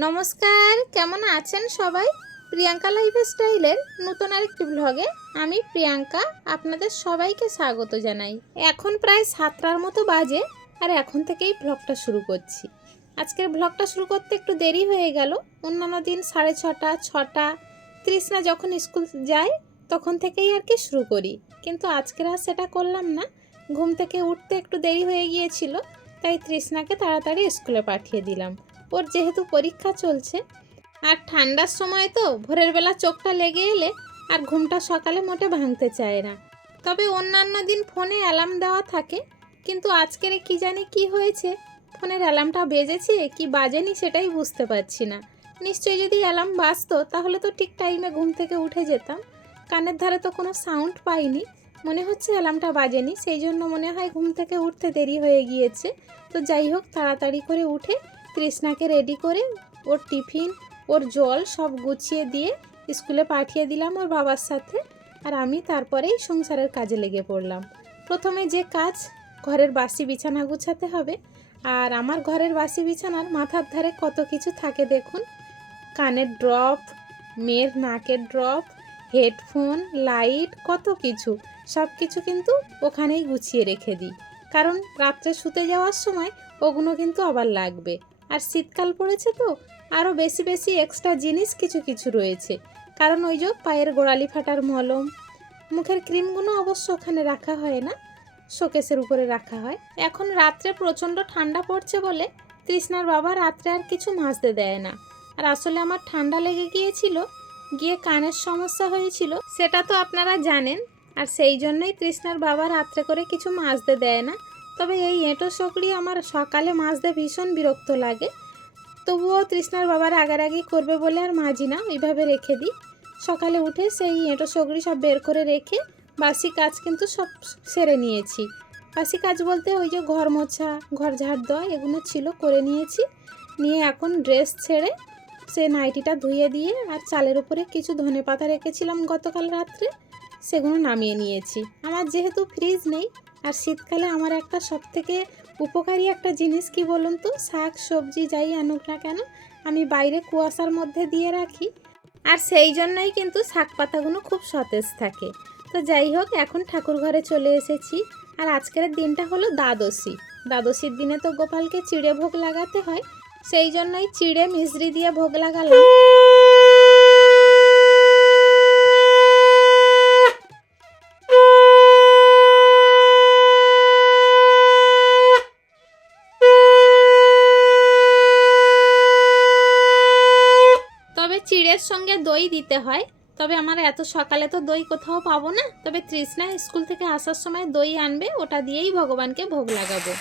নমস্কার, কেমন আছেন সবাই? প্রিয়াঙ্কা লাইফ স্টাইলের নতুন আরেকটি ব্লগে আমি প্রিয়াঙ্কা আপনাদের সবাইকে স্বাগত জানাই। এখন প্রায় সাতটার মতো বাজে আর এখন থেকেই ব্লগটা শুরু করছি। আজকের ব্লগটা শুরু করতে একটু দেরি হয়ে গেল। অন্যান্য দিন সাড়ে ছটা ছটা তৃষ্ণা যখন স্কুল যায়, তখন থেকেই আর কি শুরু করি। কিন্তু আজকের আর সেটা করলাম না। ঘুম থেকে উঠতে একটু দেরি হয়ে গিয়েছিল, তাই তৃষ্ণাকে তাড়াতাড়ি স্কুলে পাঠিয়ে দিলাম। ওর যেহেতু পরীক্ষা চলছে, আর ঠান্ডার সময় তো ভোরের বেলা চোখটা লেগে এলে আর ঘুমটা সকালে মোটে ভাঙতে চায় না। তবে অন্যান্য দিন ফোনে অ্যালার্ম দেওয়া থাকে, কিন্তু আজকের কি জানি কি হয়েছে, ফোনের অ্যালার্মটা বেজেছে কি বাজেনি সেটাই বুঝতে পারছি না। নিশ্চয়ই যদি অ্যালার্ম বাজতো, তাহলে তো ঠিক টাইমে ঘুম থেকে উঠে যেতাম। কানের ধারে তো কোনো সাউন্ড পাইনি, মনে হচ্ছে অ্যালার্মটা বাজেনি, সেই জন্য মনে হয় ঘুম থেকে উঠতে দেরি হয়ে গিয়েছে। তো যাই হোক, তাড়াতাড়ি করে উঠে তৃষ্ণাকে রেডি করে ওর টিফিন ওর জল সব গুছিয়ে দিয়ে স্কুলে পাঠিয়ে দিলাম ওর বাবার সাথে আর আমি তারপরেই সংসারের কাজে লেগে পড়লাম। প্রথমে যে কাজ ঘরের বাসি বিছানা গুছাতে হবে আর আমার ঘরের বাসি বিছানার মাথার ধারে কত কিছু থাকে দেখুন। কানের ড্রপ মেয়ের নাকের ড্রপ হেডফোন লাইট কত কিছু, সব কিছু কিন্তু ওখানেই গুছিয়ে রেখে দিই। কারণ রাত্রে শুতে যাওয়ার সময় ওগুলো কিন্তু আবার লাগবে। আর শীতকাল পড়েছে তো আরও বেশি বেশি এক্সট্রা জিনিস কিছু কিছু রয়েছে। কারণ ওই যে পায়ের গোড়ালি ফাটার মলম, মুখের ক্রিমগুলো অবশ্য ওখানে রাখা হয় না, শোকেসের উপরে রাখা হয়। এখন রাত্রে প্রচণ্ড ঠান্ডা পড়ছে বলে তৃষ্ণার বাবা রাত্রে আর কিছু মাজতে দেয় না। আর আসলে আমার ঠান্ডা লেগে গিয়েছিল, গিয়ে কানের সমস্যা হয়েছিল, সেটা তো আপনারা জানেন। আর সেই জন্যই তৃষ্ণার বাবা রাত্রে করে কিছু মাজতে দেয় না তবে এই এঁটো সকড়ি আমার সকালে মাজতে ভীষণ বিরক্ত লাগে। তবুও তৃষ্ণার বাবার আগারাগি করবে বলে আর মাজি না ওইভাবে রেখে দিই। সকালে উঠে সেই এঁটো সকড়ি সব বের করে রেখে বাসি কাজ কিন্তু সব সেরে নিয়েছি। বাসি কাজ বলতে ওই যে ঘর মোছা, ঘর ঝাড় দেওয়া, এগুলো ছিল করে নিয়েছি। নিয়ে এখন ড্রেস ছেড়ে সে নাইটিটা ধুয়ে দিয়ে আর চালের উপরে কিছু ধনে পাতা রেখেছিলাম গতকাল রাত্রে, সেগুলো নামিয়ে নিয়েছি। আমার যেহেতু ফ্রিজ নেই আর শীতকালে আমার একটা সব থেকে উপকারী একটা জিনিস কি বলুন তো? শাক, সবজি যাই আনুক না কেন, আমি বাইরে কুয়াশার মধ্যে দিয়ে রাখি। আর সেই জন্যই কিন্তু শাক পাতাগুলো খুব সতেজ থাকে। তো যাই হোক, এখন ঠাকুর ঘরে চলে এসেছি। আর আজকের দিনটা হলো দ্বাদশী। দ্বাদশীর দিনে তো গোপালকে চিড়ে ভোগ লাগাতে হয়। সেই জন্যই চিড়ে মিশ্রি দিয়ে ভোগ লাগালাম। চিড়ের সঙ্গে দই দিতে হয়। তবে আমার এত সকালে তো দই কোথাও পাবো না। তবে তৃষ্ণা স্কুল থেকে আসার সময় দই আনবে, ওটা দিয়েই ভগবানকে ভোগ লাগাবো।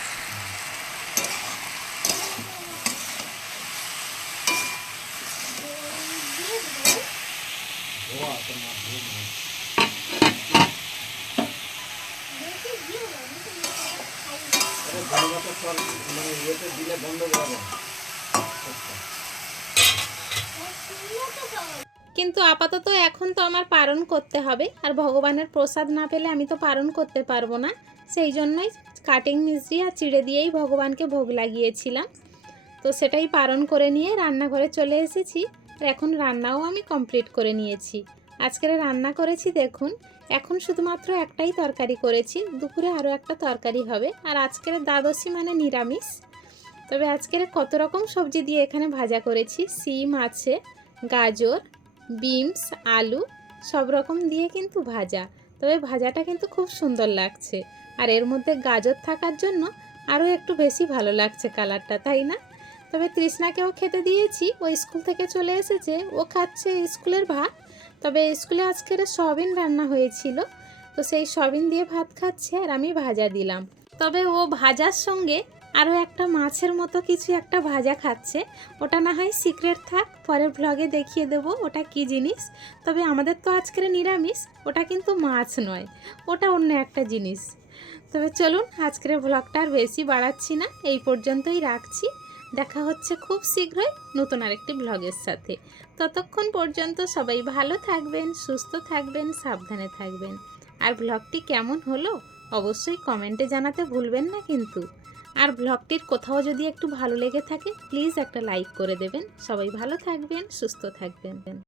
কিন্তু আপাতত এখন তো আমার পালন করতে হবে। আর ভগবানের প্রসাদ না পেলে আমি তো পালন করতে পারব না। সেই জন্যই কাটিং মিষ্টি আর চিড়ে দিয়েই ভগবানকে ভোগ লাগিয়েছিলাম। তো সেটাই পালন করে নিয়ে রান্নাঘরে চলে এসেছি। আর এখন রান্নাও আমি কমপ্লিট করে নিয়েছি। আজকের রান্না করেছি দেখুন, এখন শুধুমাত্র একটাই তরকারি করেছি। দুপুরে আরও একটা তরকারি হবে। আর আজকের দ্বাদশী মানে নিরামিষ। তবে আজকের কত রকম সবজি দিয়ে এখানে ভাজা করেছি? সিম আছে, গাজর বিনস, আলু সব রকম দিয়ে কিন্তু ভাজা। তবে ভাজাটা কিন্তু খুব সুন্দর লাগছে। আর এর মধ্যে গাজর থাকার জন্য আরও একটু বেশি ভালো লাগছে কালারটা, তাই না? তবে তৃষ্ণাকেও খেতে দিয়েছি। ও স্কুল থেকে চলে এসেছে। ও খাচ্ছে স্কুলের ভাত। তবে স্কুলে আজকের সয়াবিন রান্না হয়েছিল। তো সেই সয়াবিন দিয়ে ভাত খাচ্ছে আর আমি ভাজা দিলাম। তবে ও ভাজার সঙ্গে আরও একটা মাছের মতো কিছু একটা ভাজা খাচ্ছে। ওটা না হয় সিক্রেট থাক, পরের ব্লগে দেখিয়ে দেব ওটা কি জিনিস। তবে আমাদের তো আজকের নিরামিষ, ওটা কিন্তু মাছ নয়, ওটা অন্য একটা জিনিস। তবে চলুন, আজকের ব্লগটা আর বেশি বাড়াচ্ছি না, এই পর্যন্তই রাখছি। দেখা হচ্ছে খুব শীঘ্রই নতুন আরেকটি ব্লগের সাথে। ততক্ষণ পর্যন্ত সবাই ভালো থাকবেন, সুস্থ থাকবেন, সাবধানে থাকবেন। আর ব্লগটি কেমন হলো, অবশ্যই কমেন্টে জানাতে ভুলবেন না কিন্তু। আর ব্লগটির কোথাও যদি একটু ভালো লেগে থাকে প্লিজ একটা লাইক করে দেবেন। সবাই ভালো থাকবেন, সুস্থ থাকবেন।